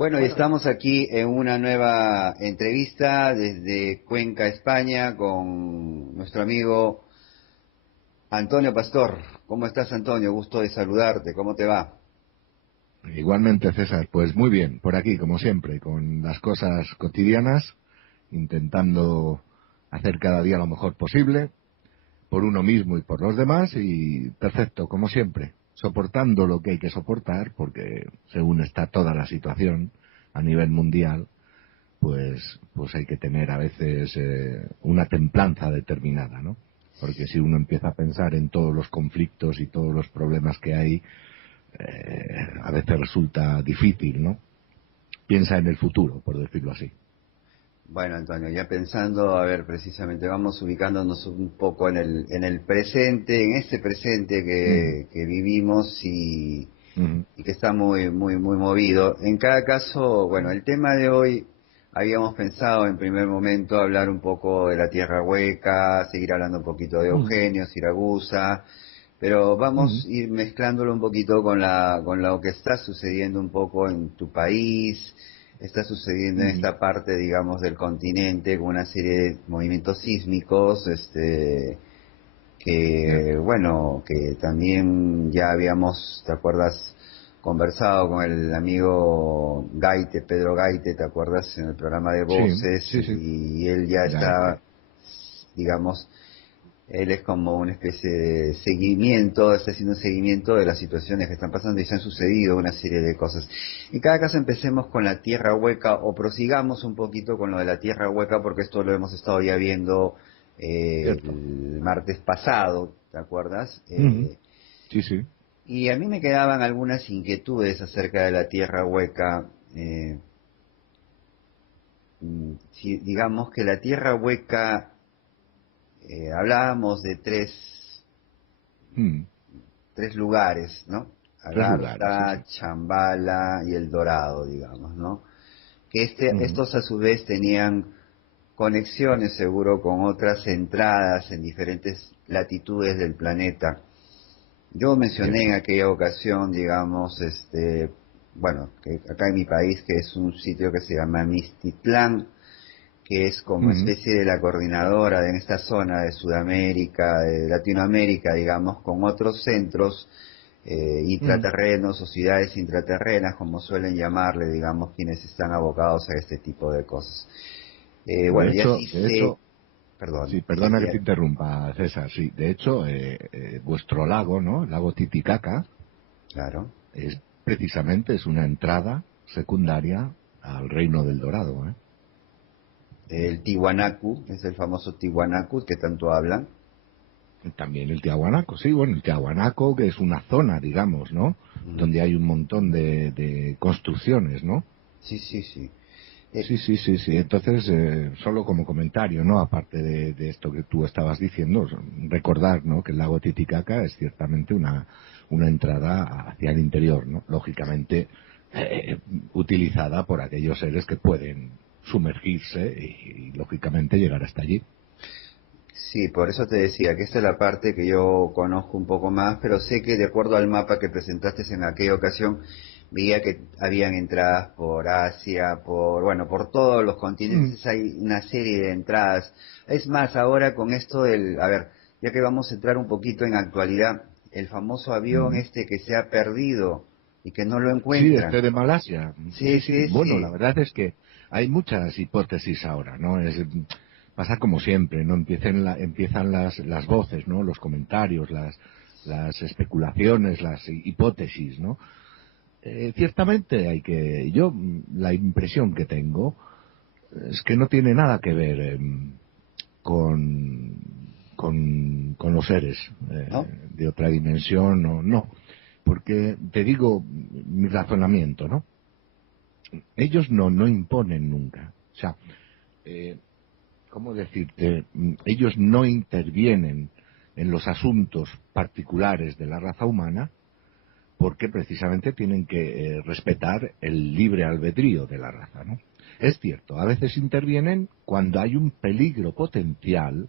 Bueno, y estamos aquí en una nueva entrevista desde Cuenca, España, con nuestro amigo Antonio Pastor. ¿Cómo estás, Antonio? Gusto de saludarte. ¿Cómo te va? Igualmente, César, pues muy bien, por aquí, como siempre, con las cosas cotidianas, intentando hacer cada día lo mejor posible, por uno mismo y por los demás, y perfecto, como siempre, soportando lo que hay que soportar, porque según está toda la situación a nivel mundial, pues hay que tener a veces una templanza determinada, ¿no? Porque si uno empieza a pensar en todos los conflictos y todos los problemas que hay, a veces resulta difícil, ¿no? Piensa en el futuro, por decirlo así. Bueno, Antonio, ya pensando, a ver, precisamente vamos ubicándonos un poco en el presente, en este presente Mm, que vivimos mm, y que está muy, muy, muy movido. En cada caso, bueno, el tema de hoy habíamos pensado en primer momento hablar un poco de la Tierra Hueca, seguir hablando un poquito de mm, Eugenio, Siragusa, pero vamos mm, a ir mezclándolo un poquito con lo que está sucediendo un poco en tu país, está sucediendo en mm, esta parte, digamos, del continente, con una serie de movimientos sísmicos, ya. que bueno, que también ya habíamos, ¿te acuerdas? Conversado con el amigo Gaite, Pedro Gaite, ¿te acuerdas? En el programa de Sí, Voces, sí, sí. y él ya está, Gaete. digamos, él es como una especie de seguimiento, está haciendo un seguimiento de las situaciones que están pasando y se han sucedido una serie de cosas. En cada caso empecemos con la Tierra Hueca o prosigamos un poquito con lo de la Tierra Hueca porque esto lo hemos estado ya viendo Cierto. el martes pasado, ¿te acuerdas? Mm, sí, sí. Y a mí me quedaban algunas inquietudes acerca de la Tierra Hueca. eh, si digamos que la Tierra Hueca, hablábamos de Mm, tres lugares, ¿no? tres lugares, sí, Agartha, sí. Chambala y El Dorado, digamos, ¿no? Que Mm, estos a su vez tenían conexiones seguro con otras entradas en diferentes latitudes del planeta. Yo mencioné en cierto. aquella ocasión, digamos, bueno, que acá en mi país, que es un sitio que se llama Mistitlán, que es como Mm, especie de la coordinadora en esta zona de Sudamérica, de Latinoamérica, digamos, con otros centros mm. intraterrenos o ciudades intraterrenas, como suelen llamarle, digamos, quienes están abocados a este tipo de cosas. Bueno, ya sí De sé, hecho, perdón, sí, sí, perdona sí, que te interrumpa, César, sí. De hecho, vuestro lago, ¿no? El lago Titicaca, claro. precisamente es una entrada secundaria al Reino del Dorado, ¿eh? El Tiwanaku, es el famoso Tiwanaku que tanto hablan. También el Tiahuanaco, sí, bueno, el Tiahuanaco, que es una zona, digamos, ¿no? Mm, Donde hay un montón de construcciones, ¿no? sí, sí, sí. Sí, sí, sí, sí. Entonces, solo como comentario, ¿no? Aparte de esto que tú estabas diciendo, recordar, ¿no? Que el lago Titicaca es ciertamente una entrada hacia el interior, ¿no? Lógicamente, eh, utilizada por aquellos seres que pueden sumergirse y, lógicamente, llegar hasta allí. Sí, por eso te decía que esta es la parte que yo conozco un poco más, pero sé que de acuerdo al mapa que presentaste en aquella ocasión, veía que habían entradas por Asia, bueno, por todos los Mm, continentes hay una serie de entradas. Es más, ahora con esto a ver, ya que vamos a entrar un poquito en actualidad, el famoso avión mm. este que se ha perdido y que no lo Sí, encuentran. este de Malasia. Sí, Sí, sí. sí, Bueno, la sí. verdad es que hay muchas hipótesis ahora, ¿no? Pasa como siempre, ¿no? Empiezan las voces, ¿no? Los comentarios, las especulaciones, las hipótesis, ¿no? Ciertamente la impresión que tengo es que no tiene nada que ver con, con los seres ¿No? de otra dimensión, no. Porque te digo mi razonamiento, ¿no? Ellos no imponen nunca. O sea, eh, ¿cómo decirte? Ellos no intervienen en los asuntos particulares de la raza humana porque precisamente tienen que respetar el libre albedrío de la raza, ¿no? Es cierto, a veces intervienen cuando hay un peligro potencial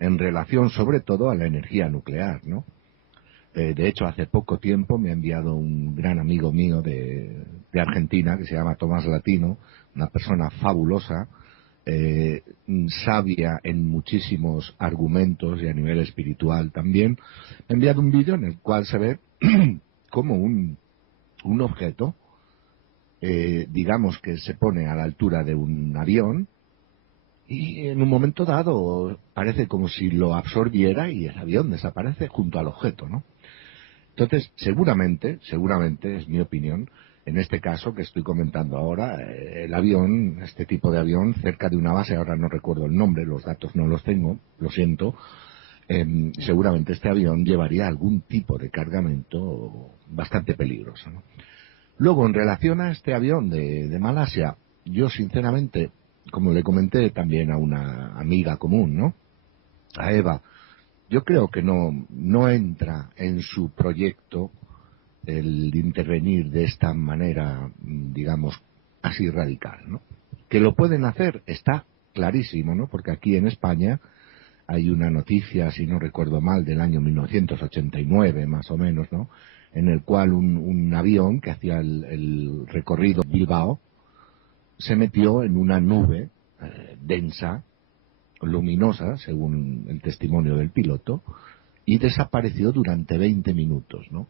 en relación sobre todo a la energía nuclear, ¿no? De hecho, hace poco tiempo me ha enviado un gran amigo mío de Argentina, que se llama Tomás Latino, una persona fabulosa, sabia en muchísimos argumentos y a nivel espiritual también. Me ha enviado un vídeo en el cual se ve como un objeto, digamos que se pone a la altura de un avión, y en un momento dado parece como si lo absorbiera y el avión desaparece junto al objeto, ¿no? Entonces, seguramente, es mi opinión, en este caso que estoy comentando ahora, el avión, este tipo de avión, cerca de una base, ahora no recuerdo el nombre, los datos no los tengo, lo siento, seguramente este avión llevaría algún tipo de cargamento bastante peligroso, ¿no? Luego, en relación a este avión de Malasia, yo sinceramente, como le comenté también a una amiga común, ¿no?, a Eva, yo creo que no entra en su proyecto el intervenir de esta manera, digamos, así radical, ¿no? Que lo pueden hacer, está clarísimo, ¿no? Porque aquí en España hay una noticia, si no recuerdo mal, del año 1989, más o menos, ¿no?, en el cual un avión que hacía el recorrido Bilbao se metió en una nube densa, luminosa, según el testimonio del piloto, y desapareció durante 20 minutos, ¿no?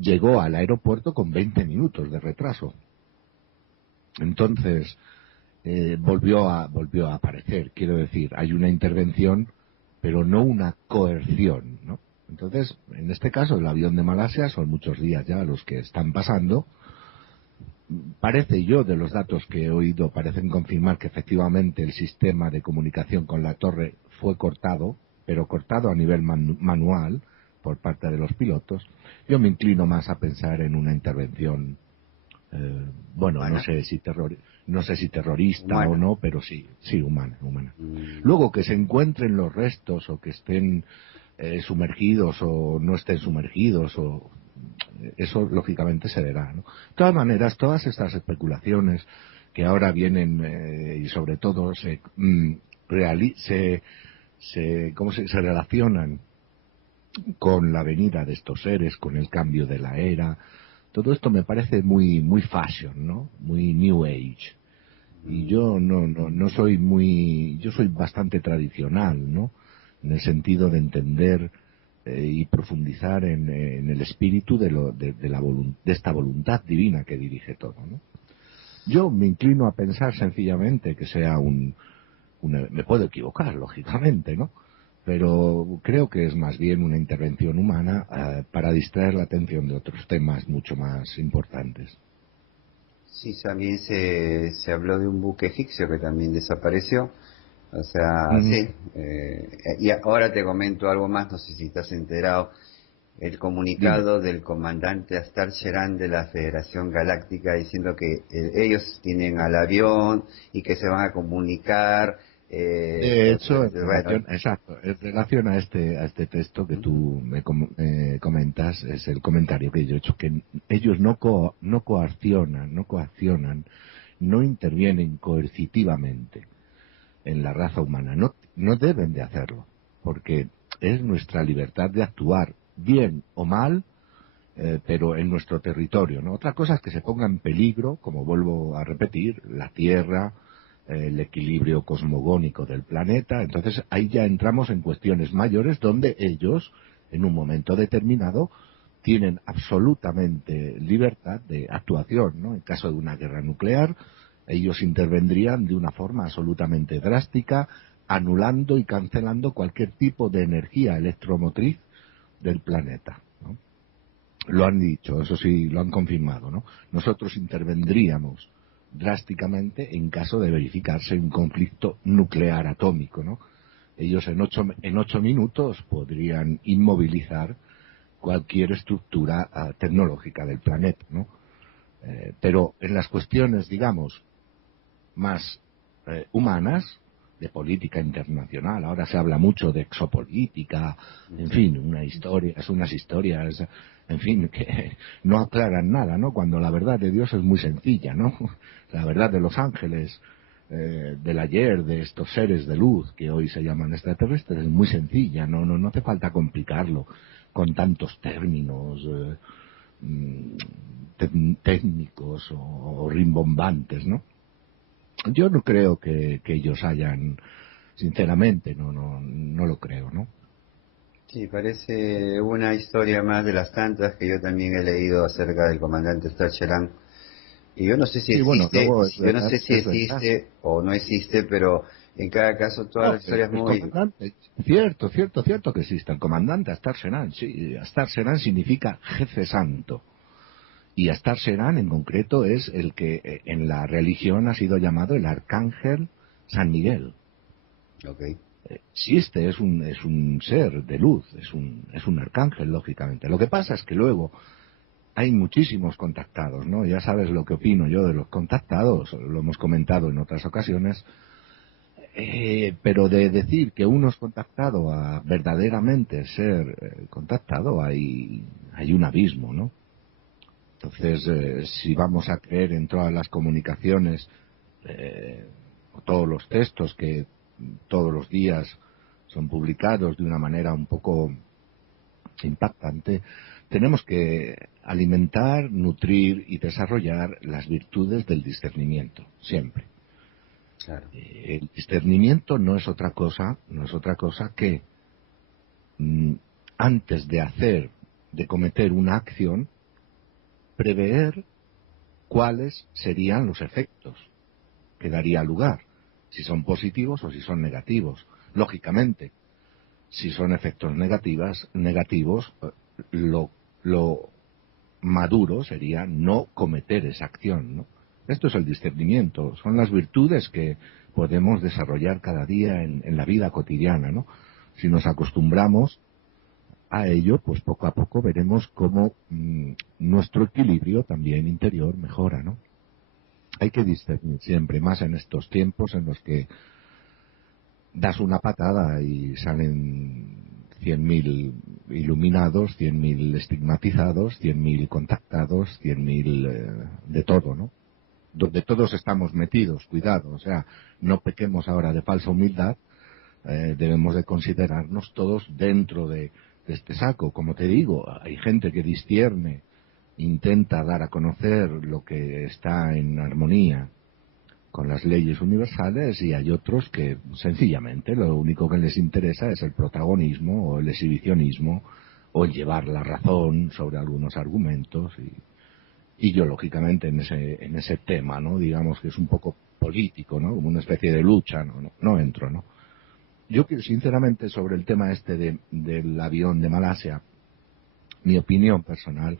Llegó al aeropuerto con 20 minutos de retraso. Entonces, volvió a aparecer. Quiero decir, hay una intervención, pero no una coerción, ¿no? Entonces, en este caso, el avión de Malasia, son muchos días ya los que están pasando. Parece, yo de los datos que he oído, parecen confirmar que efectivamente el sistema de comunicación con la torre fue cortado, pero cortado a nivel manual por parte de los pilotos. Yo me inclino más a pensar en una intervención, bueno, no sé si terrorista humana o no, pero sí humana. Luego, que se encuentren los restos o que estén sumergidos o no estén sumergidos, o eso lógicamente se verá, ¿no? De todas maneras, todas estas especulaciones que ahora vienen, y sobre todo se relacionan con la venida de estos seres, con el cambio de la era, todo esto me parece muy fashion, ¿no?, muy new age. Y yo no soy yo soy bastante tradicional, ¿no?, en el sentido de entender y profundizar en el espíritu de esta voluntad divina que dirige todo, ¿no? Yo me inclino a pensar sencillamente que sea me puedo equivocar, lógicamente, ¿no?, pero creo que es más bien una intervención humana para distraer la atención de otros temas mucho más importantes. Sí, también se habló de un buque egipcio que también desapareció. O sea, sí. Y ahora te comento algo más, no sé si estás enterado. El comunicado del comandante Astar Sheran de la Federación Galáctica diciendo que ellos tienen al avión y que se van a comunicar. De hecho, en relación a este texto que tú me comentas, es el comentario que yo he hecho, que ellos no coaccionan, no intervienen coercitivamente en la raza humana, no deben de hacerlo, porque es nuestra libertad de actuar, bien o mal, pero en nuestro territorio, ¿no? Otra cosa es que se ponga en peligro, como vuelvo a repetir, la Tierra, el equilibrio cosmogónico del planeta. Entonces ahí ya entramos en cuestiones mayores donde ellos, en un momento determinado, tienen absolutamente libertad de actuación, ¿no? En caso de una guerra nuclear, ellos intervendrían de una forma absolutamente drástica, anulando y cancelando cualquier tipo de energía electromotriz del planeta, ¿no? Lo han dicho, eso sí, lo han confirmado, ¿no? Nosotros intervendríamos drásticamente en caso de verificarse un conflicto nuclear atómico, ¿no? Ellos en 8 minutos podrían inmovilizar cualquier estructura tecnológica del planeta, ¿no? Pero en las cuestiones, digamos, más humanas, de política internacional, ahora se habla mucho de exopolítica, en fin, unas historias, en fin, que no aclaran nada, ¿no?, cuando la verdad de Dios es muy sencilla, ¿no? La verdad de los ángeles del ayer, de estos seres de luz que hoy se llaman extraterrestres, es muy sencilla, no hace falta complicarlo con tantos términos técnicos o rimbombantes, ¿no? Yo no creo que ellos hayan, sinceramente, no lo creo, ¿no? Sí, parece una historia más de las tantas que yo también he leído acerca del comandante Stacheran. Y yo no sé si Sí, bueno, existe, luego es yo no verdad, sé si es verdad. existe o no existe, pero en cada caso todas No, las historias el muy... comandante, cierto que existe. El comandante Astar Serán, sí, Astar Serán significa jefe santo. Y Astar Serán en concreto es el que en la religión ha sido llamado el arcángel San Miguel. Ok. Existe, es un ser de luz, es un arcángel, lógicamente. Lo que pasa es que luego hay muchísimos contactados, ¿no? Ya sabes lo que opino yo de los contactados, lo hemos comentado en otras ocasiones. Pero de decir que uno es contactado a verdaderamente ser contactado, hay un abismo, ¿no? Entonces, si vamos a creer en todas las comunicaciones, o todos los textos que todos los días son publicados de una manera un poco impactante, tenemos que alimentar, nutrir y desarrollar las virtudes del discernimiento, siempre. Claro. El discernimiento no es otra cosa, que antes de cometer una acción, prever cuáles serían los efectos que daría lugar, si son positivos o si son negativos. Lógicamente, si son efectos negativos, lo maduro sería no cometer esa acción, ¿no? Esto es el discernimiento, son las virtudes que podemos desarrollar cada día en la vida cotidiana, ¿no? Si nos acostumbramos a ello, pues poco a poco veremos cómo nuestro equilibrio también interior mejora, ¿no? Hay que discernir siempre, más en estos tiempos en los que das una patada y salen 100.000 iluminados, 100.000 estigmatizados, 100.000 contactados, 100.000 de todo, ¿no? Donde todos estamos metidos, cuidado, o sea, no pequemos ahora de falsa humildad, debemos de considerarnos todos dentro de este saco. Como te digo, hay gente que discierne, intenta dar a conocer lo que está en armonía con las leyes universales, y hay otros que sencillamente lo único que les interesa es el protagonismo o el exhibicionismo o el llevar la razón sobre algunos argumentos, y yo lógicamente en ese tema, ¿no? Digamos que es un poco político, ¿no? Como una especie de lucha, no entro, ¿no? Yo sinceramente sobre el tema este del avión de Malasia, mi opinión personal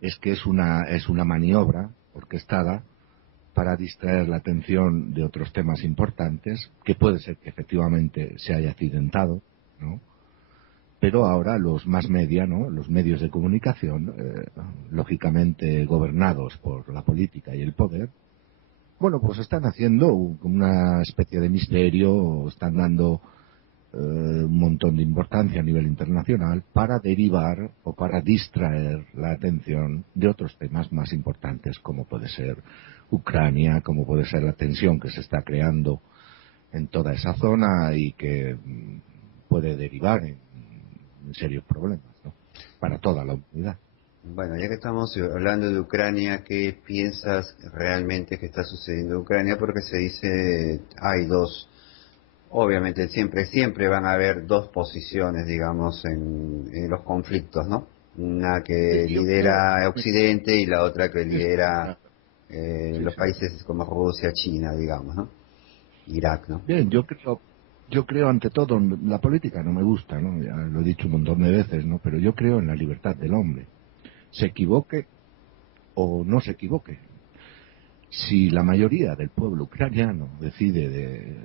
es que es una maniobra orquestada para distraer la atención de otros temas importantes, que puede ser que efectivamente se haya accidentado, ¿no? Pero ahora los más media, ¿no? Los medios de comunicación, lógicamente gobernados por la política y el poder, bueno, pues están haciendo una especie de misterio, están dando un montón de importancia a nivel internacional para derivar o para distraer la atención de otros temas más importantes, como puede ser Ucrania, como puede ser la tensión que se está creando en toda esa zona y que puede derivar en serios problemas, ¿no? Para toda la humanidad. Bueno, ya que estamos hablando de Ucrania, ¿qué piensas realmente que está sucediendo en Ucrania? Porque se dice, hay dos, obviamente siempre van a haber dos posiciones, digamos, en los conflictos, ¿no? Una que Yo creo, lidera Occidente y la otra que lidera sí, los sí. países como Rusia, China, digamos, ¿no? Irak, ¿no? Bien, yo creo ante todo, la política no me gusta, ¿no? Ya lo he dicho un montón de veces, ¿no? Pero yo creo en la libertad del hombre. Se equivoque o no se equivoque. Si la mayoría del pueblo ucraniano decide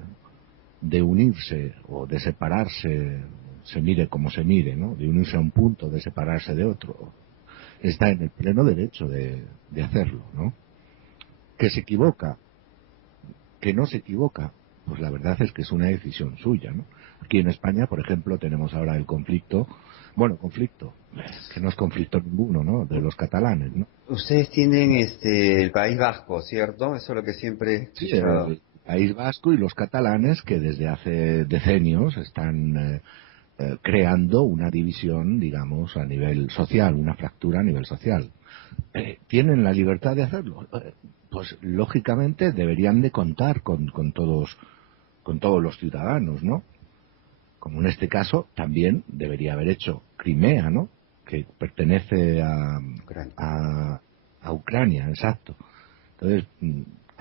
de unirse o de separarse, se mire como se mire, ¿no? De unirse a un punto, de separarse de otro, está en el pleno derecho de hacerlo, ¿no? Que se equivoca, que no se equivoca, pues la verdad es que es una decisión suya, ¿no? Aquí en España, por ejemplo, tenemos ahora el conflicto, que no es conflicto ninguno, ¿no? De los catalanes, ¿no? Ustedes tienen el País Vasco, ¿cierto? Eso es lo que siempre he Sí, escuchado. País Vasco y los catalanes, que desde hace decenios están creando una división, digamos, a nivel social, una fractura a nivel social. ¿Tienen la libertad de hacerlo? Pues lógicamente deberían de contar con todos los ciudadanos, ¿no? Como en este caso también debería haber hecho Crimea, ¿no? Que pertenece a Ucrania, exacto. Entonces,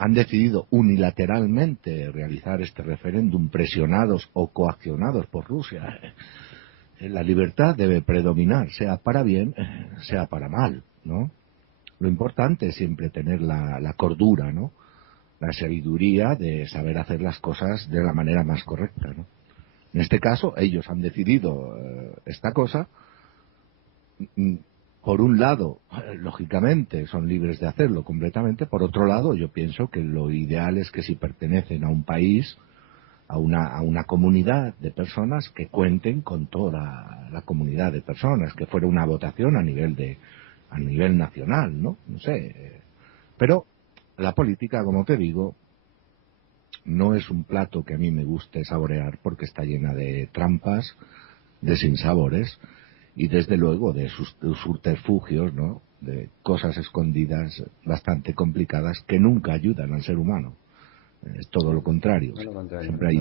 han decidido unilateralmente realizar este referéndum presionados o coaccionados por Rusia. La libertad debe predominar, sea para bien, sea para mal, ¿no? Lo importante es siempre tener la cordura, ¿no? La sabiduría de saber hacer las cosas de la manera más correcta, ¿no? En este caso, ellos han decidido esta cosa. Por un lado, lógicamente, son libres de hacerlo completamente. Por otro lado, yo pienso que lo ideal es que si pertenecen a un país, a una comunidad de personas, que cuenten con toda la comunidad de personas, que fuera una votación a nivel nacional, ¿no? No sé. Pero la política, como te digo, no es un plato que a mí me guste saborear porque está llena de trampas, de sinsabores y desde luego de subterfugios, ¿no? De cosas escondidas bastante complicadas que nunca ayudan al ser humano. Es todo lo contrario. No lo contrario, Siempre hay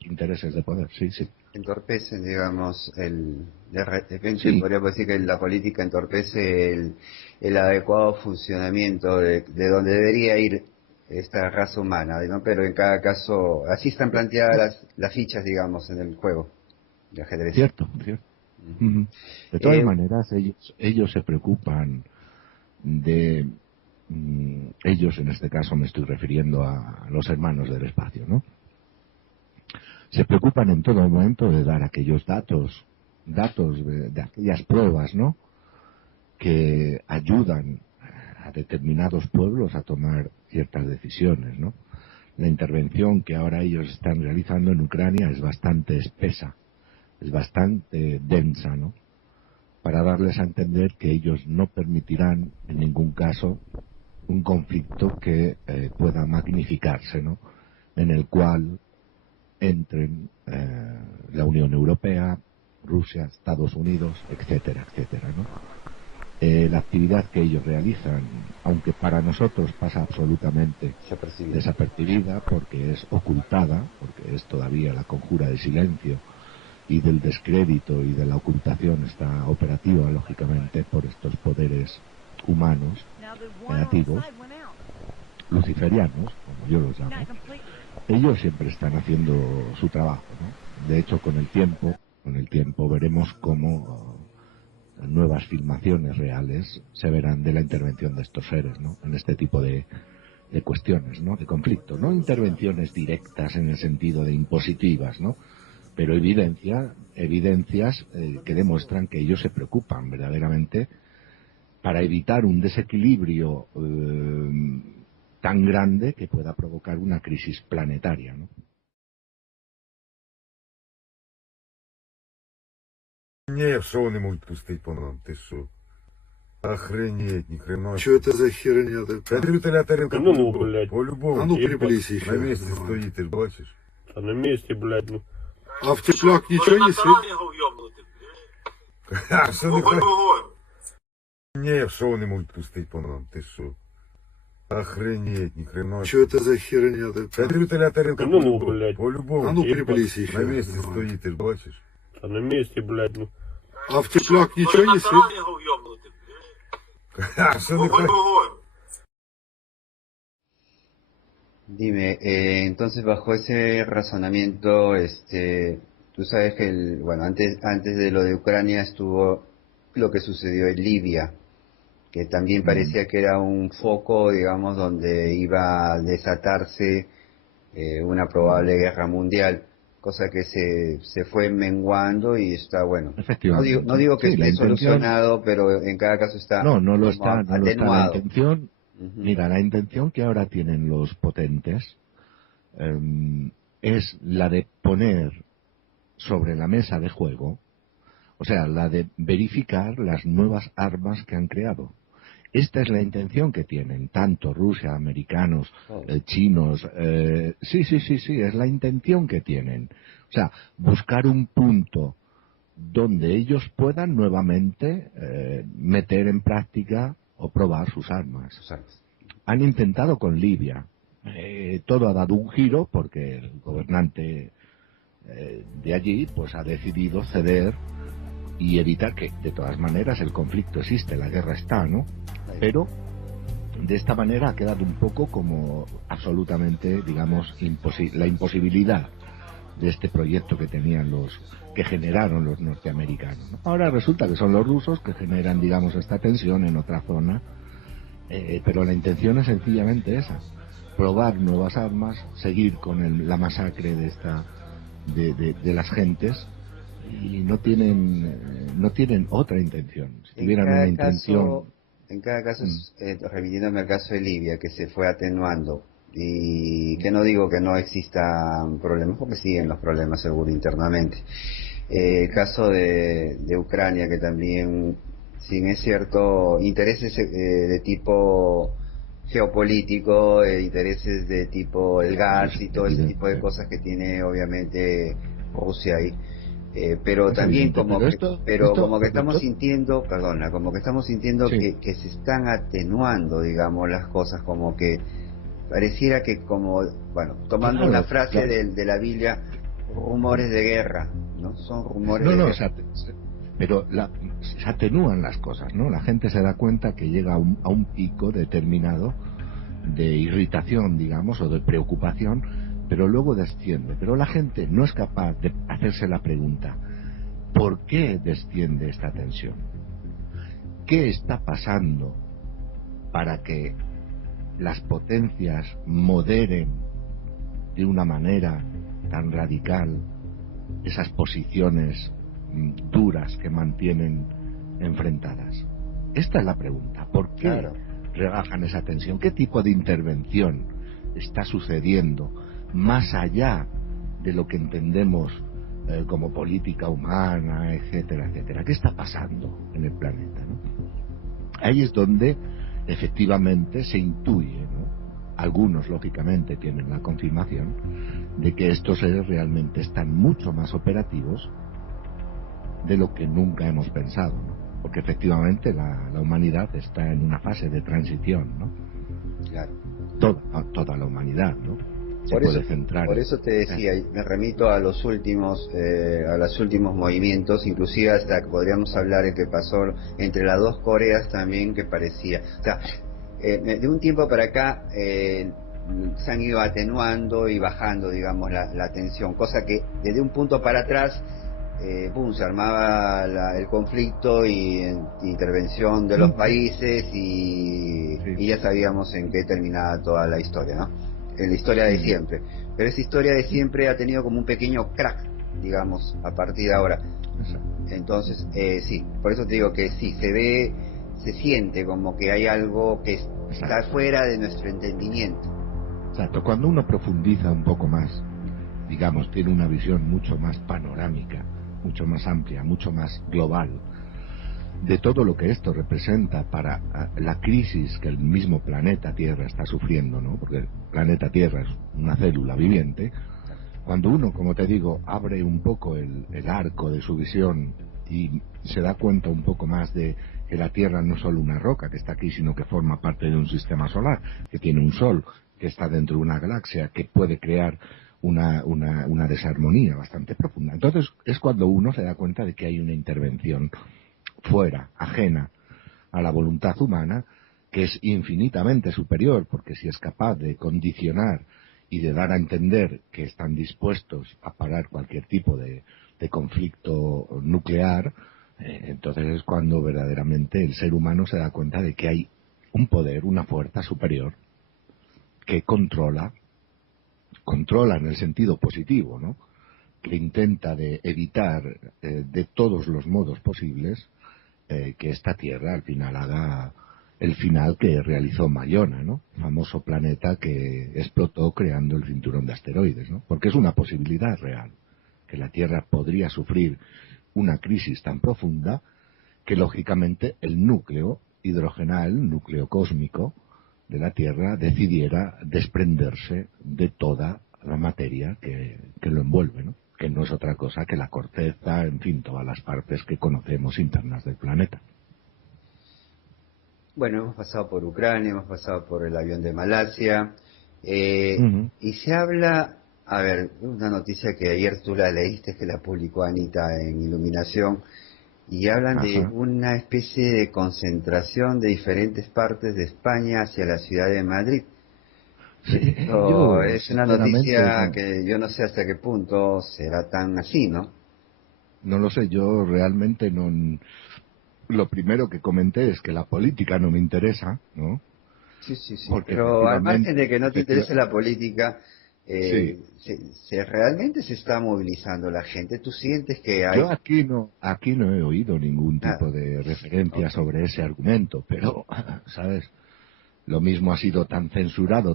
intereses de poder, sí, sí. Entorpecen, digamos, de repente Sí, podríamos decir que la política entorpece el adecuado funcionamiento de donde debería ir esta raza humana, ¿no? Pero en cada caso, así están planteadas las fichas, digamos, en el juego de ajedrez. cierto, cierto. Ujú. De todas Eh, maneras, ellos se preocupan de... ellos, en este caso, me estoy refiriendo a los hermanos del espacio, ¿no? Se preocupan en todo momento de dar aquellos datos de aquellas pruebas, ¿no? Que ayudan a determinados pueblos a tomar ciertas decisiones, ¿no? La intervención que ahora ellos están realizando en Ucrania es bastante espesa, es bastante densa, ¿no? Para darles a entender que ellos no permitirán en ningún caso un conflicto que pueda magnificarse, ¿no? En el cual entren la Unión Europea, Rusia, Estados Unidos, etcétera, etcétera, ¿no? La actividad que ellos realizan, aunque para nosotros pasa absolutamente desapercibida porque es ocultada, porque es todavía la conjura del silencio y del descrédito y de la ocultación está operativa, lógicamente, por estos poderes humanos negativos, luciferianos, como yo los llamo. Ellos siempre están haciendo su trabajo, ¿no? De hecho, con el tiempo veremos cómo nuevas filmaciones reales se verán de la intervención de estos seres, ¿no? En este tipo de cuestiones, ¿no? De conflicto, no intervenciones directas en el sentido de impositivas, ¿no? Pero evidencias que demuestran que ellos se preocupan verdaderamente para evitar un desequilibrio tan grande que pueda provocar una crisis planetaria, ¿no? Не, шоу не можуть пустити по нам, ти що? Охренеть, ни хрена. Что это за херня такая? Тарелка Ну, блядь. по-любому. А ну Ебать. приблизь На еще. месте стоїть, ти ж бачиш. А на месте, блядь, ну. А в теплак ничего не светит? А що не хрена? Не, шоу не можуть пустити по нам, ти що? Охренеть, ни хрена. Что это за херня такая? Тарелка Ну, блядь. по-любому. А ну Ебать. приблизь На еще. месте стоїть, ти ж бачиш. А на месте, блядь, ну. А в теплак ничего не светит? А що не хрена? Dime, entonces bajo ese razonamiento, tú sabes que bueno, antes de lo de Ucrania estuvo lo que sucedió en Libia, que también parecía que era un foco, digamos, donde iba a desatarse una probable guerra mundial, cosa que se fue menguando y está bueno. Efectivamente. No digo que Sí, la esté intención- solucionado, pero en cada caso está No lo como está, no lo está. La atenuado. intención, Ujú. mira, la intención que ahora tienen los potentes es la de poner sobre la mesa de juego, o sea, la de verificar las nuevas armas que han creado esta es la intención que tienen, tanto Rusia, americanos, chinos, sí, es la intención que tienen. O sea, buscar un punto donde ellos puedan nuevamente meter en práctica o probar sus armas. Han intentado con Libia. Todo ha dado un giro porque el gobernante de allí pues ha decidido ceder y evitar que, de todas maneras, el conflicto existe, la guerra está, ¿no? Pero de esta manera ha quedado un poco como absolutamente, digamos, la imposibilidad de este proyecto que tenían que generaron los norteamericanos, ¿no? Ahora resulta que son los rusos que generan, digamos, esta tensión en otra zona, pero la intención es sencillamente esa: probar nuevas armas, seguir con la masacre de las gentes, y no tienen otra intención. Si tuvieran una intención... En cada caso, remitiéndome al caso de Libia, que se fue atenuando, y que no digo que no existan problemas, porque siguen los problemas seguro internamente. El caso de Ucrania, que también, si bien es cierto, intereses de tipo geopolítico, intereses de tipo el gas y todo ese tipo de cosas que tiene obviamente Rusia ahí. Pero es también evidente, como que estamos sintiendo, sí, que se están atenuando, digamos, las cosas, como que pareciera que, como, bueno, tomando una frase de la Biblia, rumores de guerra, ¿no? Son rumores de guerra. Pero se atenúan las cosas, ¿no? La gente se da cuenta que llega a un pico determinado de irritación, digamos, o de preocupación, pero luego desciende. Pero la gente no es capaz de hacerse la pregunta: ¿por qué desciende esta tensión? ¿Qué está pasando para que las potencias moderen de una manera tan radical esas posiciones duras que mantienen enfrentadas? Esta es la pregunta. ¿Por qué rebajan esa tensión? ¿Qué tipo de intervención está sucediendo más allá de lo que entendemos como política humana, etcétera, etcétera? ¿Qué está pasando en el planeta, ¿no? Ahí es donde efectivamente se intuye, ¿no? Algunos lógicamente tienen la confirmación de que estos seres realmente están mucho más operativos de lo que nunca hemos pensado, ¿no? Porque efectivamente la humanidad está en una fase de transición, ¿no? Claro. Toda la humanidad, ¿no? Por eso te decía, me remito a los últimos movimientos, inclusive hasta que podríamos hablar de que pasó entre las dos Coreas también, que parecía, o sea, de un tiempo para acá se han ido atenuando y bajando, digamos, la tensión, cosa que desde un punto para atrás se armaba el conflicto y intervención de los países y ya sabíamos en qué terminaba toda la historia, ¿no? En la historia de siempre. Pero esa historia de siempre ha tenido como un pequeño crack, digamos, a partir de ahora. Entonces, sí, por eso te digo que sí, se siente como que hay algo que está fuera de nuestro entendimiento. Exacto, cuando uno profundiza un poco más, digamos, tiene una visión mucho más panorámica, mucho más amplia, mucho más global de todo lo que esto representa para la crisis que el mismo planeta Tierra está sufriendo, ¿no? Porque el planeta Tierra es una célula viviente. Cuando uno, como te digo, abre un poco el arco de su visión y se da cuenta un poco más de que la Tierra no es solo una roca que está aquí, sino que forma parte de un sistema solar, que tiene un sol, que está dentro de una galaxia, que puede crear una desarmonía bastante profunda. Entonces es cuando uno se da cuenta de que hay una intervención fuera, ajena a la voluntad humana, que es infinitamente superior, porque si es capaz de condicionar y de dar a entender que están dispuestos a parar cualquier tipo de conflicto nuclear, entonces es cuando verdaderamente el ser humano se da cuenta de que hay un poder, una fuerza superior que controla en el sentido positivo, ¿no? Que intenta de evitar de todos los modos posibles que esta Tierra al final haga el final que realizó Mayona, ¿no? Famoso planeta que explotó creando el cinturón de asteroides, ¿no? Porque es una posibilidad real, que la Tierra podría sufrir una crisis tan profunda que lógicamente el núcleo hidrogenal, núcleo cósmico de la Tierra, decidiera desprenderse de toda la materia que lo envuelve, ¿no? Que no es otra cosa que la corteza, en fin, todas las partes que conocemos internas del planeta. Bueno, hemos pasado por Ucrania, hemos pasado por el avión de Malasia, y se habla, a ver, una noticia que ayer tú la leíste, que la publicó Anita en Iluminación, y hablan de una especie de concentración de diferentes partes de España hacia la ciudad de Madrid. Sí, Es una noticia que yo no sé hasta qué punto será tan así, ¿no? No lo sé, yo realmente no... Lo primero que comenté es que la política no me interesa, ¿no? Sí. Porque Pero al margen de que no te interese la política, sí. realmente se está movilizando la gente. ¿Tú sientes que hay...? Yo aquí no he oído ningún tipo de referencia sobre ese argumento, pero, ¿sabes? Lo mismo ha sido tan censurado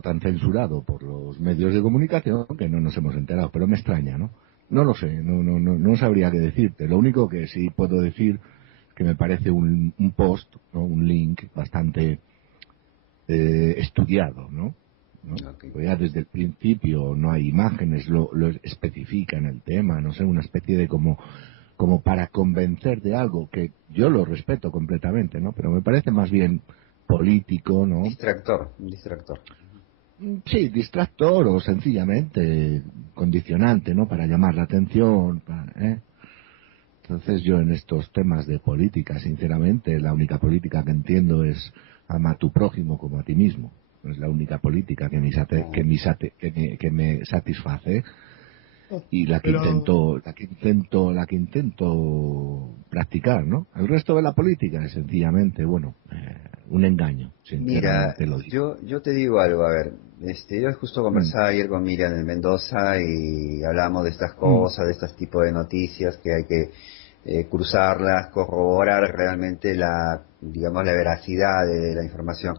por los medios de comunicación que no nos hemos enterado, pero me extraña, ¿no? No lo sé, no sabría qué decirte. Lo único que sí puedo decir es que me parece un post, ¿no? Un link bastante estudiado, ¿no? Okay. Pues ya desde el principio no hay imágenes, lo especifica en el tema, no sé, una especie de como para convencer de algo que yo lo respeto completamente, ¿no? Pero me parece más bien político, ¿no? Un distractor. Sí, distractor o sencillamente condicionante, ¿no? Para llamar la atención, Entonces yo en estos temas de política, sinceramente, la única política que entiendo es ama a tu prójimo como a ti mismo. Es la única política que me satisface y la que intento practicar, ¿no? El resto de la política es sencillamente, bueno, un engaño. Mira, Lo digo. yo te digo algo, a ver, yo justo conversaba ayer con Miriam en Mendoza y hablamos de estas cosas, de estos tipos de noticias que hay que cruzarlas, corroborar realmente la veracidad de la información.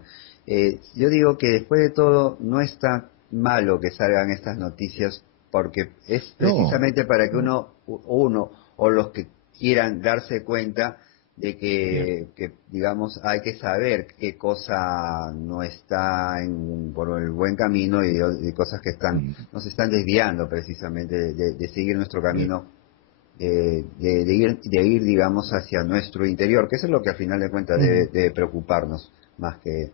Yo digo que después de todo no es tan malo que salgan estas noticias porque es precisamente para que uno o los que quieran darse cuenta de que digamos hay que saber qué cosa no está por el buen camino y de cosas que nos están desviando precisamente de seguir nuestro camino, de ir digamos hacia nuestro interior, que eso es lo que al final de cuentas debe preocuparnos más que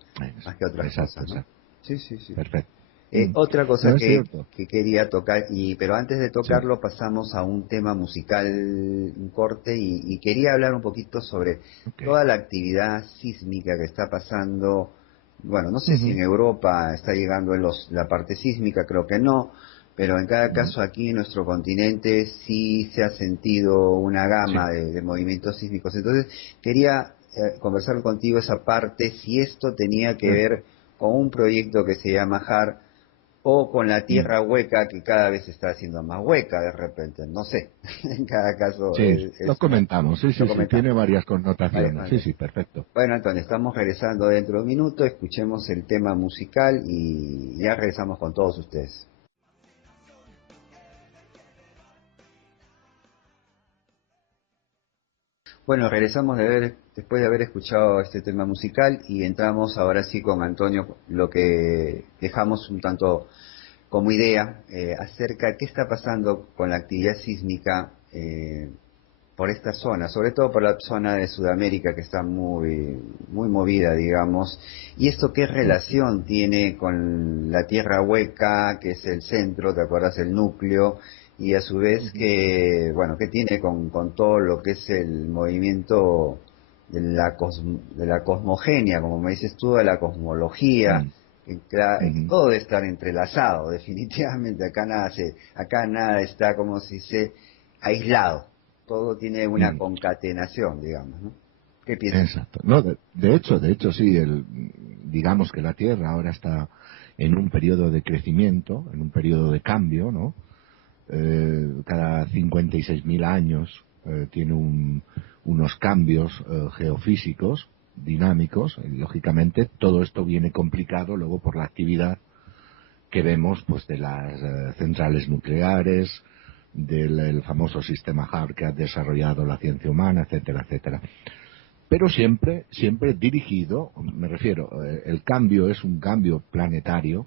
otras cosas, ¿no? Sí. Perfecto. Otra cosa que quería tocar, pero antes de tocarlo pasamos a un tema musical, un corte, y quería hablar un poquito sobre toda la actividad sísmica que está pasando. Bueno, no sé si en Europa está llegando la parte sísmica, creo que no, pero en cada caso aquí en nuestro continente sí se ha sentido una gama de movimientos sísmicos. Entonces quería conversar contigo esa parte, si esto tenía que ver con un proyecto que se llama HAR, o con la tierra hueca que cada vez se está haciendo más hueca de repente, no sé, en cada caso. Lo comentamos, sí, tiene varias connotaciones, vale. Sí, perfecto. Bueno, Antonio, estamos regresando dentro de un minuto, escuchemos el tema musical y ya regresamos con todos ustedes. Bueno, regresamos después de haber escuchado este tema musical y entramos ahora sí con Antonio, lo que dejamos un tanto como idea acerca de qué está pasando con la actividad sísmica por esta zona, sobre todo por la zona de Sudamérica que está muy movida, digamos, y esto qué relación tiene con la tierra hueca, que es el centro, ¿te acuerdas? El núcleo, y a su vez que tiene con todo lo que es el movimiento de la cosmogenia, como me dices tú, de la cosmología, todo debe estar entrelazado, definitivamente, acá nada está como si se aislado, todo tiene una concatenación, digamos, ¿no? ¿Qué piensas? Exacto. No, de hecho sí, digamos que la Tierra ahora está en un periodo de crecimiento, en un periodo de cambio, ¿no? Cada 56.000 años tiene unos cambios geofísicos dinámicos, y lógicamente todo esto viene complicado luego por la actividad que vemos pues de las centrales nucleares, del famoso sistema HARR que ha desarrollado la ciencia humana, etcétera, etcétera. pero siempre dirigido, me refiero, el cambio es un cambio planetario,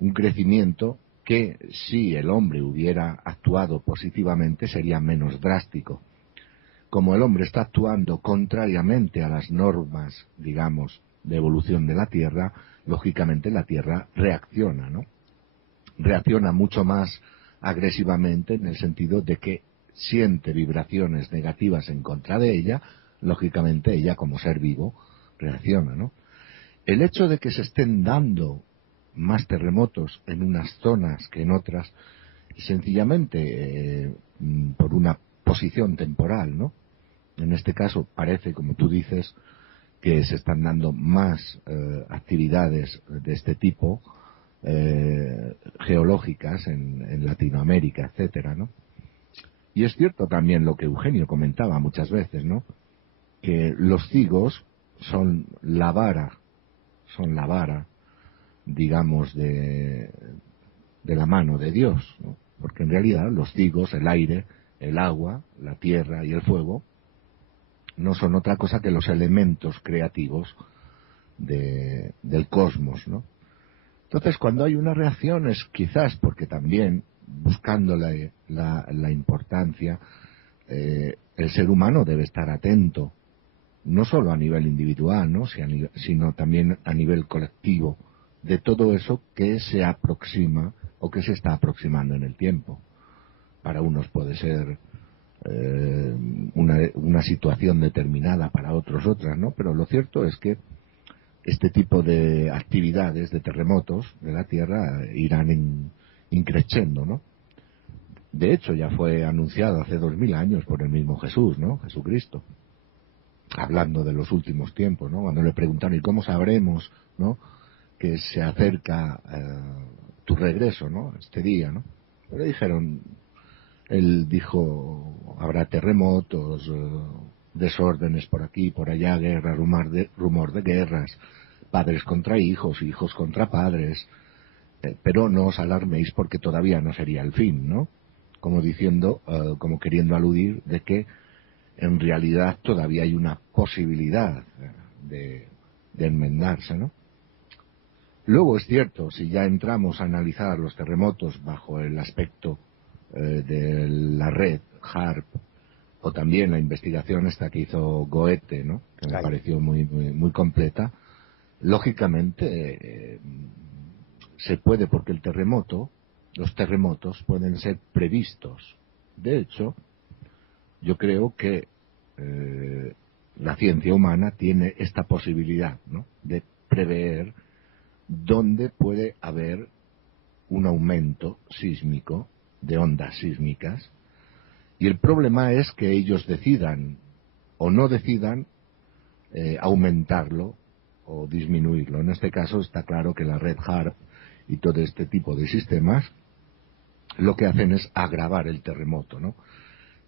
un crecimiento que si el hombre hubiera actuado positivamente sería menos drástico. Como el hombre está actuando contrariamente a las normas, digamos, de evolución de la Tierra, lógicamente la Tierra reacciona, ¿no? Reacciona mucho más agresivamente en el sentido de que siente vibraciones negativas en contra de ella, lógicamente ella como ser vivo reacciona, ¿no? El hecho de que se estén dando más terremotos en unas zonas que en otras, sencillamente por una posición temporal, ¿no? En este caso parece, como tú dices, que se están dando más actividades de este tipo geológicas en Latinoamérica, etcétera, ¿no? Y es cierto también lo que Eugenio comentaba muchas veces, ¿no? Que los cigos son la vara, digamos, de la mano de Dios, ¿no? Porque en realidad los cigos, el aire, el agua, la tierra y el fuego, no son otra cosa que los elementos creativos del cosmos, ¿no? Entonces, cuando hay una reacción es quizás porque también, buscando la importancia, el ser humano debe estar atento, no solo a nivel individual, ¿no? Sino también a nivel colectivo, de todo eso que se aproxima o que se está aproximando en el tiempo. Para unos puede ser una situación determinada, para otros otras, ¿no? Pero lo cierto es que este tipo de actividades, de terremotos de la Tierra, irán increciendo, ¿no? De hecho, ya fue anunciado hace 2000 años por el mismo Jesús, ¿no? Jesucristo, hablando de los últimos tiempos, ¿no? Cuando le preguntaron, ¿y cómo sabremos, ¿no?, que se acerca tu regreso, ¿no?, este día, ¿no? Pero le dijeron, él dijo, habrá terremotos, desórdenes por aquí, por allá, guerra, rumor de guerras, padres contra hijos, hijos contra padres, pero no os alarméis porque todavía no sería el fin, ¿no? Como diciendo, como queriendo aludir de que en realidad todavía hay una posibilidad de enmendarse, ¿no? Luego es cierto, si ya entramos a analizar los terremotos bajo el aspecto de la red HARP, o también la investigación esta que hizo Goethe, ¿no?, que me pareció muy completa, lógicamente se puede, porque los terremotos pueden ser previstos. De hecho, yo creo que la ciencia humana tiene esta posibilidad, ¿no?, de prever dónde puede haber un aumento sísmico, de ondas sísmicas, y el problema es que ellos decidan o no decidan aumentarlo o disminuirlo. En este caso está claro que la red HARP y todo este tipo de sistemas lo que hacen es agravar el terremoto, ¿no?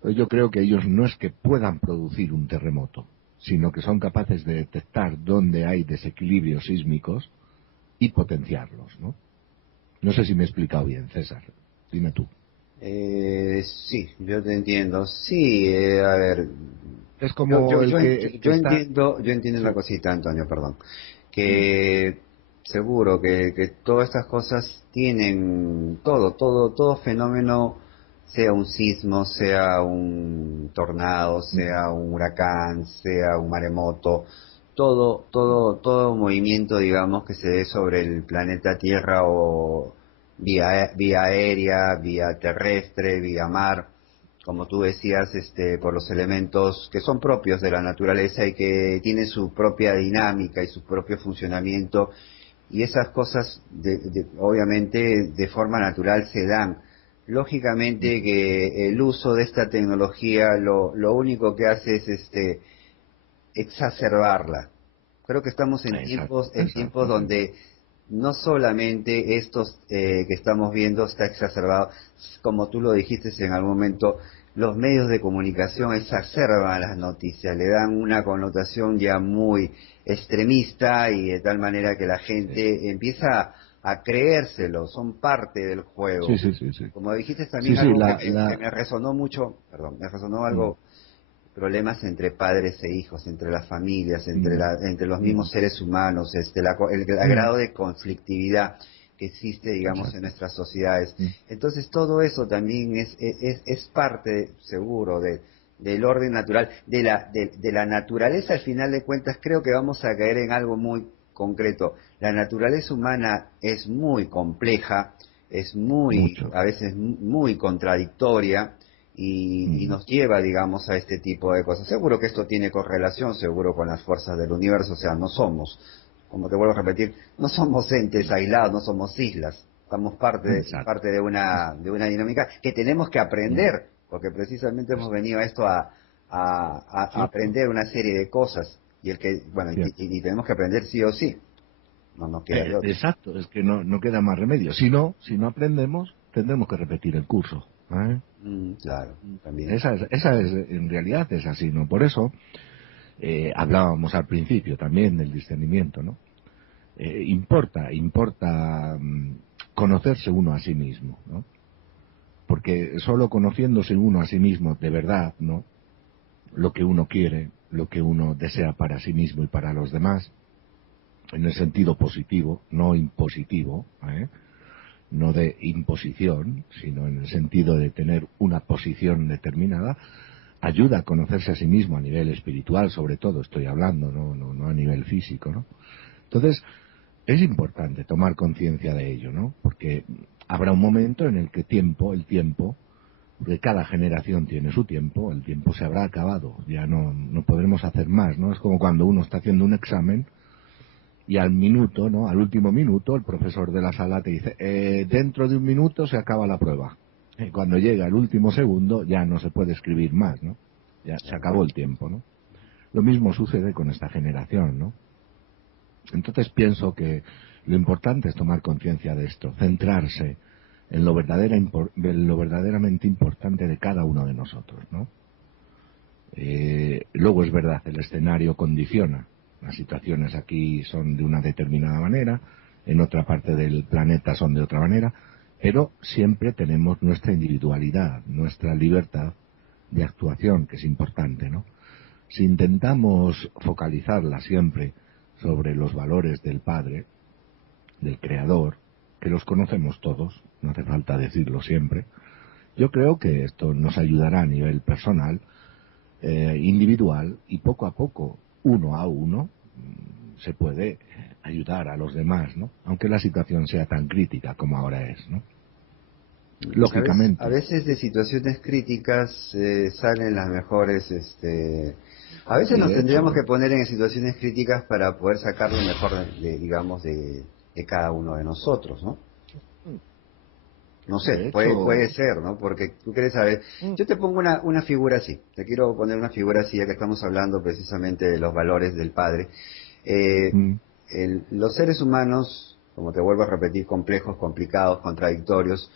Yo creo que ellos no es que puedan producir un terremoto, sino que son capaces de detectar dónde hay desequilibrios sísmicos y potenciarlos, ¿no? No sé si me he explicado bien, César. Dime tú. Sí, yo te entiendo. Sí, a ver, Es como yo entiendo Sí. una cosita, Antonio, perdón, que seguro que todas estas cosas tienen todo fenómeno, sea un sismo, sea un tornado, sea un huracán, sea un maremoto, todo movimiento, digamos, que se dé sobre el planeta Tierra o vía aérea, vía terrestre, vía mar, como tú decías, por los elementos que son propios de la naturaleza y que tienen su propia dinámica y su propio funcionamiento, y esas cosas obviamente de forma natural se dan. Lógicamente que el uso de esta tecnología lo único que hace es exacerbarla. Creo que estamos en tiempos donde no solamente estos que estamos viendo está exacerbado, como tú lo dijiste en algún momento, los medios de comunicación exacerban las noticias, le dan una connotación ya muy extremista y de tal manera que la gente empieza a creérselo, son parte del juego. Sí. Como dijiste también algo que me resonó mucho, perdón, me resonó algo problemas entre padres e hijos, entre las familias, entre los mismos seres humanos, el grado de conflictividad que existe, digamos, en nuestras sociedades. Entonces, todo eso también es parte, seguro, del orden natural, de la naturaleza. Al final de cuentas, creo que vamos a caer en algo muy concreto. La naturaleza humana es muy compleja, es a veces muy contradictoria, y nos lleva, digamos, a este tipo de cosas. Seguro que esto tiene correlación, seguro, con las fuerzas del universo. O sea, no somos, como te vuelvo a repetir, no somos entes aislados, no somos islas. Estamos parte de una dinámica que tenemos que aprender, porque precisamente hemos venido a esto a aprender una serie de cosas, y y tenemos que aprender sí o sí. No nos queda de otra. Exacto, es que no queda más remedio. Si no aprendemos, tendremos que repetir el curso. Claro, también. Esa es, en realidad es así, ¿no? Por eso hablábamos al principio también del discernimiento, ¿no? Importa conocerse uno a sí mismo, ¿no? Porque solo conociéndose uno a sí mismo de verdad, ¿no? Lo que uno quiere, lo que uno desea para sí mismo y para los demás, en el sentido positivo, no impositivo, no de imposición, sino en el sentido de tener una posición determinada, ayuda a conocerse a sí mismo a nivel espiritual, sobre todo estoy hablando, no a nivel físico, ¿no? Entonces, es importante tomar conciencia de ello, ¿no? Porque habrá un momento en el que el tiempo, porque cada generación tiene su tiempo, el tiempo se habrá acabado, ya no podremos hacer más, ¿no? Es como cuando uno está haciendo un examen y al minuto, ¿no? Al último minuto, el profesor de la sala te dice, dentro de un minuto se acaba la prueba. Y cuando llega el último segundo ya no se puede escribir más, ¿no? Ya se acabó el tiempo, ¿no? Lo mismo sucede con esta generación, ¿no? Entonces pienso que lo importante es tomar conciencia de esto, centrarse en lo verdaderamente importante de cada uno de nosotros, ¿no? Luego es verdad, el escenario condiciona. Las situaciones aquí son de una determinada manera, en otra parte del planeta son de otra manera, pero siempre tenemos nuestra individualidad, nuestra libertad de actuación, que es importante, ¿no? Si intentamos focalizarla siempre sobre los valores del Padre, del Creador, que los conocemos todos, no hace falta decirlo siempre, yo creo que esto nos ayudará a nivel personal, individual, y poco a poco, uno a uno, se puede ayudar a los demás, ¿no? Aunque la situación sea tan crítica como ahora es, ¿no? Lógicamente. A veces de situaciones críticas salen las mejores, a veces nos tendríamos que poner en situaciones críticas para poder sacar lo mejor de cada uno de nosotros, ¿no? No sé, puede ser, ¿no? Porque tú quieres saber, yo te pongo una figura así, te quiero poner una figura así, ya que estamos hablando precisamente de los valores del Padre. Los seres humanos, como te vuelvo a repetir, complejos, complicados, contradictorios,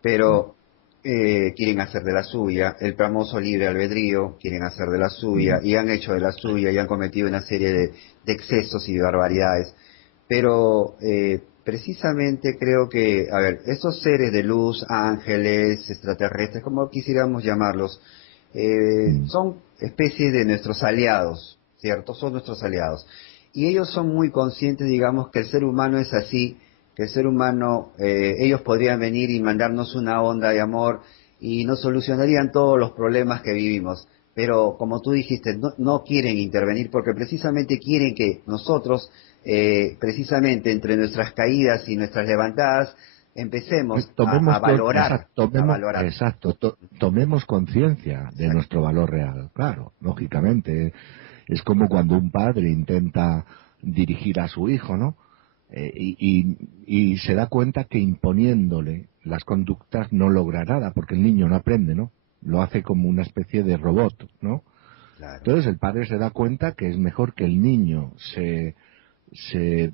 pero quieren hacer de la suya, el famoso libre albedrío, quieren hacer de la suya, y han hecho de la suya, y han cometido una serie de excesos y de barbaridades. Pero precisamente creo que, estos seres de luz, ángeles, extraterrestres, como quisiéramos llamarlos, son especies de nuestros aliados, ¿cierto? Son nuestros aliados. Y ellos son muy conscientes, digamos, que el ser humano es así, que el ser humano, ellos podrían venir y mandarnos una onda de amor y nos solucionarían todos los problemas que vivimos. Pero como tú dijiste, no quieren intervenir porque precisamente quieren que nosotros, precisamente entre nuestras caídas y nuestras levantadas, empecemos a valorar. Tomemos conciencia de nuestro valor real, claro, lógicamente. Es como cuando un padre intenta dirigir a su hijo, ¿no? Y se da cuenta que imponiéndole las conductas no logra nada, porque el niño no aprende, ¿no? Lo hace como una especie de robot, ¿no? Claro. Entonces el padre se da cuenta que es mejor que el niño se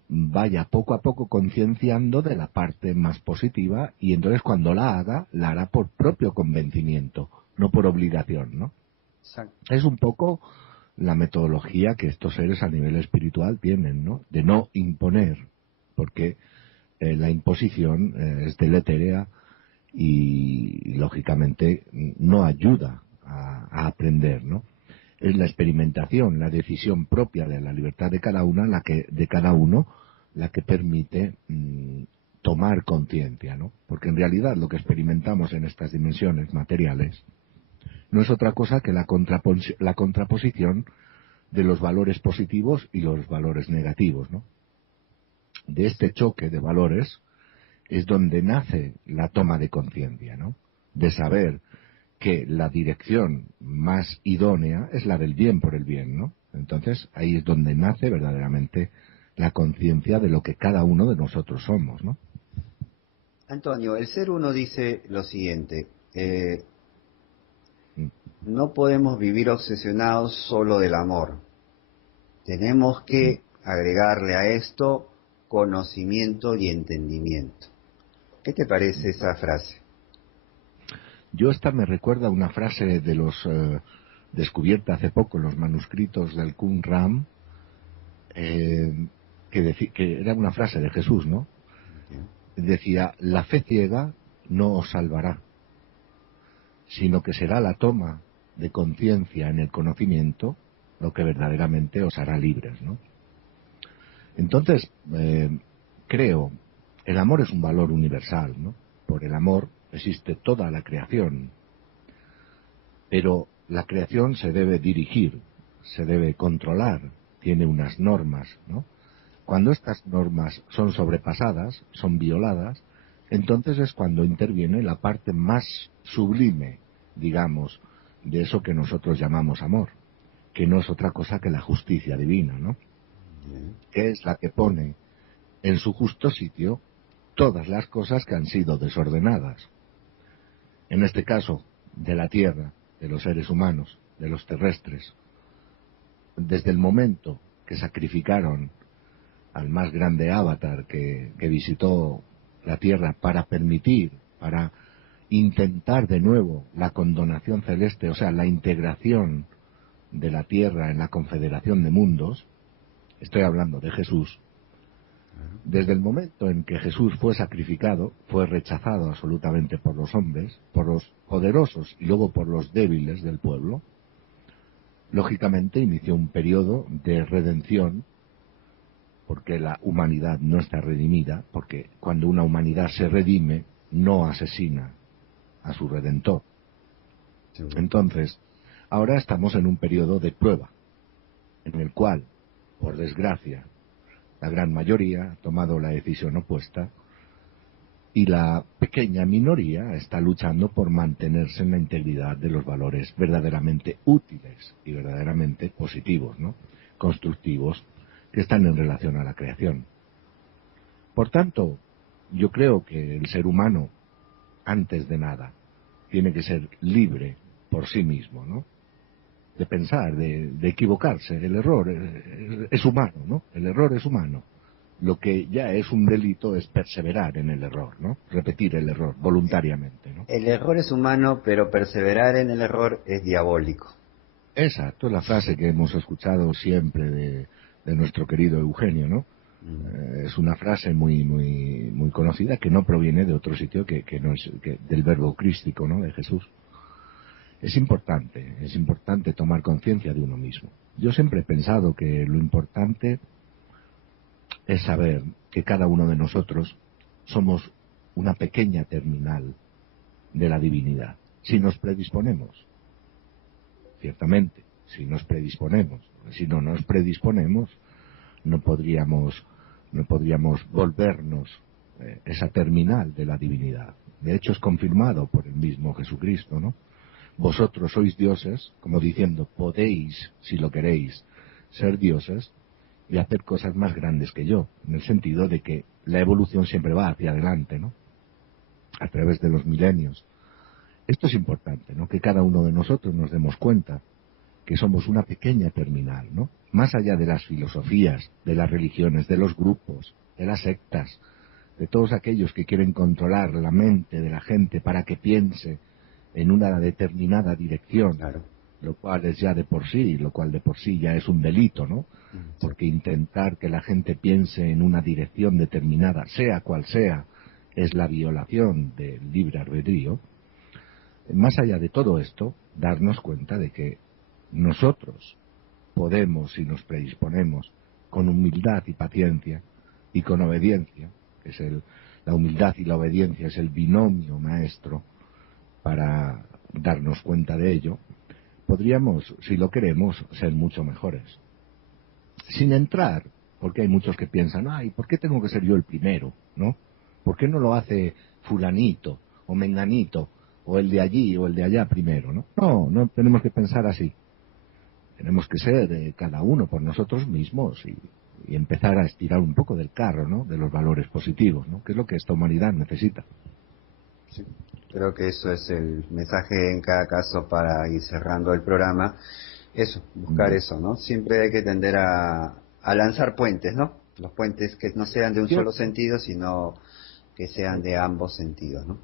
vaya poco a poco concienciando de la parte más positiva, y entonces cuando la hará por propio convencimiento, no por obligación, ¿no? Exacto. Es un poco la metodología que estos seres a nivel espiritual tienen, ¿no? De no imponer, porque la imposición es deletérea y lógicamente no ayuda a aprender, ¿no? Es la experimentación, la decisión propia de la libertad de cada uno la que permite tomar conciencia, ¿no? Porque en realidad lo que experimentamos en estas dimensiones materiales no es otra cosa que la contraposición de los valores positivos y los valores negativos, ¿no? De este choque de valores es donde nace la toma de conciencia, ¿no? De saber que la dirección más idónea es la del bien por el bien, ¿no? Entonces ahí es donde nace verdaderamente la conciencia de lo que cada uno de nosotros somos, ¿no? Antonio, el ser uno dice lo siguiente: no podemos vivir obsesionados solo del amor. Tenemos que agregarle a esto conocimiento y entendimiento. ¿Qué te parece esa frase? Yo esta me recuerda a una frase de los descubierta hace poco en los manuscritos del Qumran, que era una frase de Jesús, ¿no? Decía: la fe ciega no os salvará, sino que será la toma de conciencia en el conocimiento lo que verdaderamente os hará libres, ¿no? Entonces, creo, el amor es un valor universal, ¿no? Por el amor existe toda la creación, pero la creación se debe dirigir, se debe controlar, tiene unas normas, ¿no? Cuando estas normas son sobrepasadas, son violadas, entonces es cuando interviene la parte más sublime, digamos, de eso que nosotros llamamos amor, que no es otra cosa que la justicia divina, ¿no? Que es la que pone en su justo sitio todas las cosas que han sido desordenadas. En este caso, de la tierra, de los seres humanos, de los terrestres. Desde el momento que sacrificaron al más grande avatar que visitó la tierra para intentar de nuevo la condonación celeste, o sea, la integración de la tierra en la confederación de mundos, estoy hablando de Jesús. Desde el momento en que Jesús fue sacrificado, fue rechazado absolutamente por los hombres, por los poderosos y luego por los débiles del pueblo, lógicamente inició un periodo de redención, porque la humanidad no está redimida, porque cuando una humanidad se redime, no asesina a su redentor. Entonces, ahora estamos en un periodo de prueba, en el cual, por desgracia, la gran mayoría ha tomado la decisión opuesta y la pequeña minoría está luchando por mantenerse en la integridad de los valores verdaderamente útiles y verdaderamente positivos, ¿no? Constructivos, que están en relación a la creación. Por tanto, yo creo que el ser humano, antes de nada, tiene que ser libre por sí mismo, ¿no? De pensar, de equivocarse. El error es humano, ¿no? El error es humano. Lo que ya es un delito es perseverar en el error, ¿no? Repetir el error voluntariamente, ¿no? El error es humano, pero perseverar en el error es diabólico. Exacto, la frase que hemos escuchado siempre de nuestro querido Eugenio, ¿no? Es una frase muy conocida, que no proviene de otro sitio que no es del verbo crístico, ¿no? De Jesús. Es importante tomar conciencia de uno mismo. Yo siempre he pensado que lo importante es saber que cada uno de nosotros somos una pequeña terminal de la divinidad, si nos predisponemos. Ciertamente, si nos predisponemos. Si no nos predisponemos, no podríamos volvernos esa terminal de la divinidad. De hecho, es confirmado por el mismo Jesucristo, ¿no? Vosotros sois dioses, como diciendo, podéis, si lo queréis, ser dioses y hacer cosas más grandes que yo, en el sentido de que la evolución siempre va hacia adelante, ¿no? A través de los milenios. Esto es importante, ¿no? Que cada uno de nosotros nos demos cuenta que somos una pequeña terminal, ¿no? Más allá de las filosofías, de las religiones, de los grupos, de las sectas, de todos aquellos que quieren controlar la mente de la gente para que piense en una determinada dirección, Claro. lo cual de por sí ya es un delito, ¿no? Porque intentar que la gente piense en una dirección determinada, sea cual sea, es la violación del libre albedrío. Más allá de todo esto, darnos cuenta de que nosotros podemos, si nos predisponemos, con humildad y paciencia y con obediencia, que es la humildad y la obediencia es el binomio maestro para darnos cuenta de ello, podríamos, si lo queremos, ser mucho mejores. Sin entrar, porque hay muchos que piensan, ay, ¿por qué tengo que ser yo el primero? ¿No? ¿Por qué no lo hace fulanito o menganito o el de allí o el de allá primero? No tenemos que pensar así. Tenemos que ser cada uno por nosotros mismos y empezar a estirar un poco del carro, ¿no? De los valores positivos, ¿no? Que es lo que esta humanidad necesita. Sí, creo que eso es el mensaje en cada caso para ir cerrando el programa. Eso, buscar eso, ¿no? Siempre hay que tender a lanzar puentes, ¿no? Los puentes que no sean de un solo sentido, sino que sean de ambos sentidos, ¿no?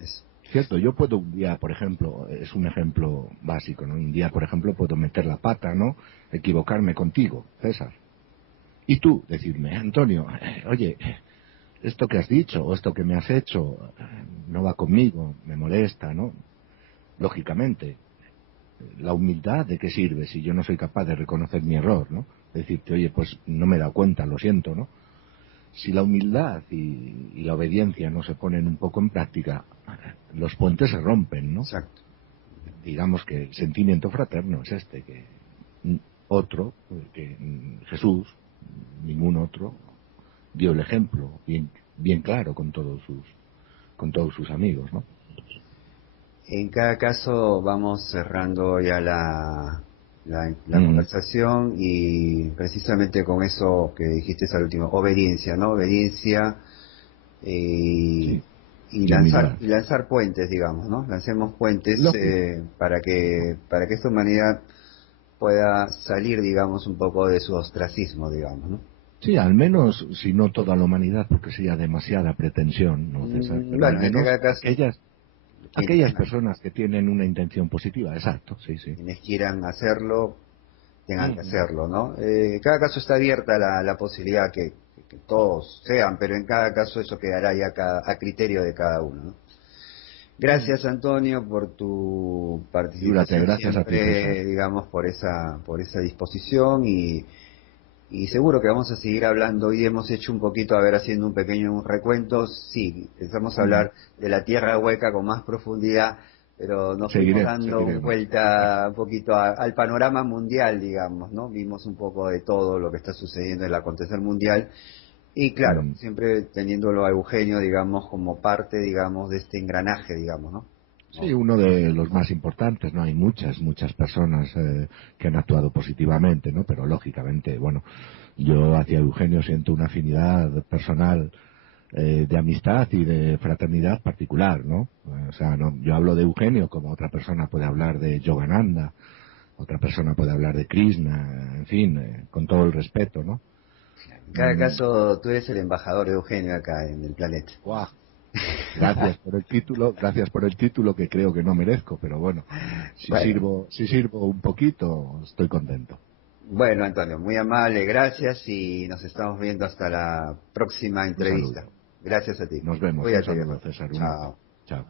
Eso. Cierto, yo puedo un día, por ejemplo, es un ejemplo básico, ¿no? Un día, por ejemplo, puedo meter la pata, ¿no? Equivocarme contigo, César. Y tú decirme, Antonio, oye, esto que has dicho o esto que me has hecho no va conmigo, me molesta, ¿no? Lógicamente, la humildad, ¿de qué sirve si yo no soy capaz de reconocer mi error, ¿no? Decirte, oye, pues no me he dado cuenta, lo siento, ¿no? Si la humildad y la obediencia no se ponen un poco en práctica, los puentes se rompen, ¿no? Exacto. Digamos que el sentimiento fraterno es este, que otro, que Jesús, ningún otro, dio el ejemplo bien claro con todos sus amigos, ¿no? En cada caso vamos cerrando ya la conversación y precisamente con eso que dijiste al último, obediencia, ¿no? Obediencia y lanzar puentes, digamos, ¿no? Lancemos puentes para que esta humanidad pueda salir, digamos, un poco de su ostracismo, digamos, ¿no? Sí, al menos, si no toda la humanidad, porque sería demasiada pretensión, ¿no, César? Pero bueno, al menos en cada caso, aquellas personas que tienen una intención positiva, exacto, sí. Quienes quieran hacerlo, tengan que hacerlo, ¿no? En cada caso está abierta la posibilidad que todos sean, pero en cada caso eso quedará ya a criterio de cada uno, ¿no? Gracias, Antonio, por tu participación. Gracias siempre, a ti, digamos, por esa disposición y seguro que vamos a seguir hablando. Hoy hemos hecho un poquito, haciendo un pequeño recuento. Sí, empezamos a hablar de la Tierra Hueca con más profundidad, pero nos fuimos dando vuelta un poquito al panorama mundial, digamos, ¿no? Vimos un poco de todo lo que está sucediendo en el acontecer mundial. Y claro, siempre teniéndolo a Eugenio, digamos, como parte, digamos, de este engranaje, digamos, ¿no? Sí, uno de los más importantes, ¿no? Hay muchas personas que han actuado positivamente, ¿no? Pero lógicamente, bueno, yo hacia Eugenio siento una afinidad personal de amistad y de fraternidad particular, ¿no? O sea, yo hablo de Eugenio como otra persona puede hablar de Yogananda, otra persona puede hablar de Krishna, en fin, con todo el respeto, ¿no? En cada caso, tú eres el embajador de Eugenio acá en el planeta. ¡Guau! Gracias por el título que creo que no merezco, pero bueno, si sirvo un poquito, estoy contento. Bueno, Antonio, muy amable, gracias y nos estamos viendo hasta la próxima entrevista. Gracias a ti. Nos vemos. Cuídate, un saludo, César. Chao. Chao.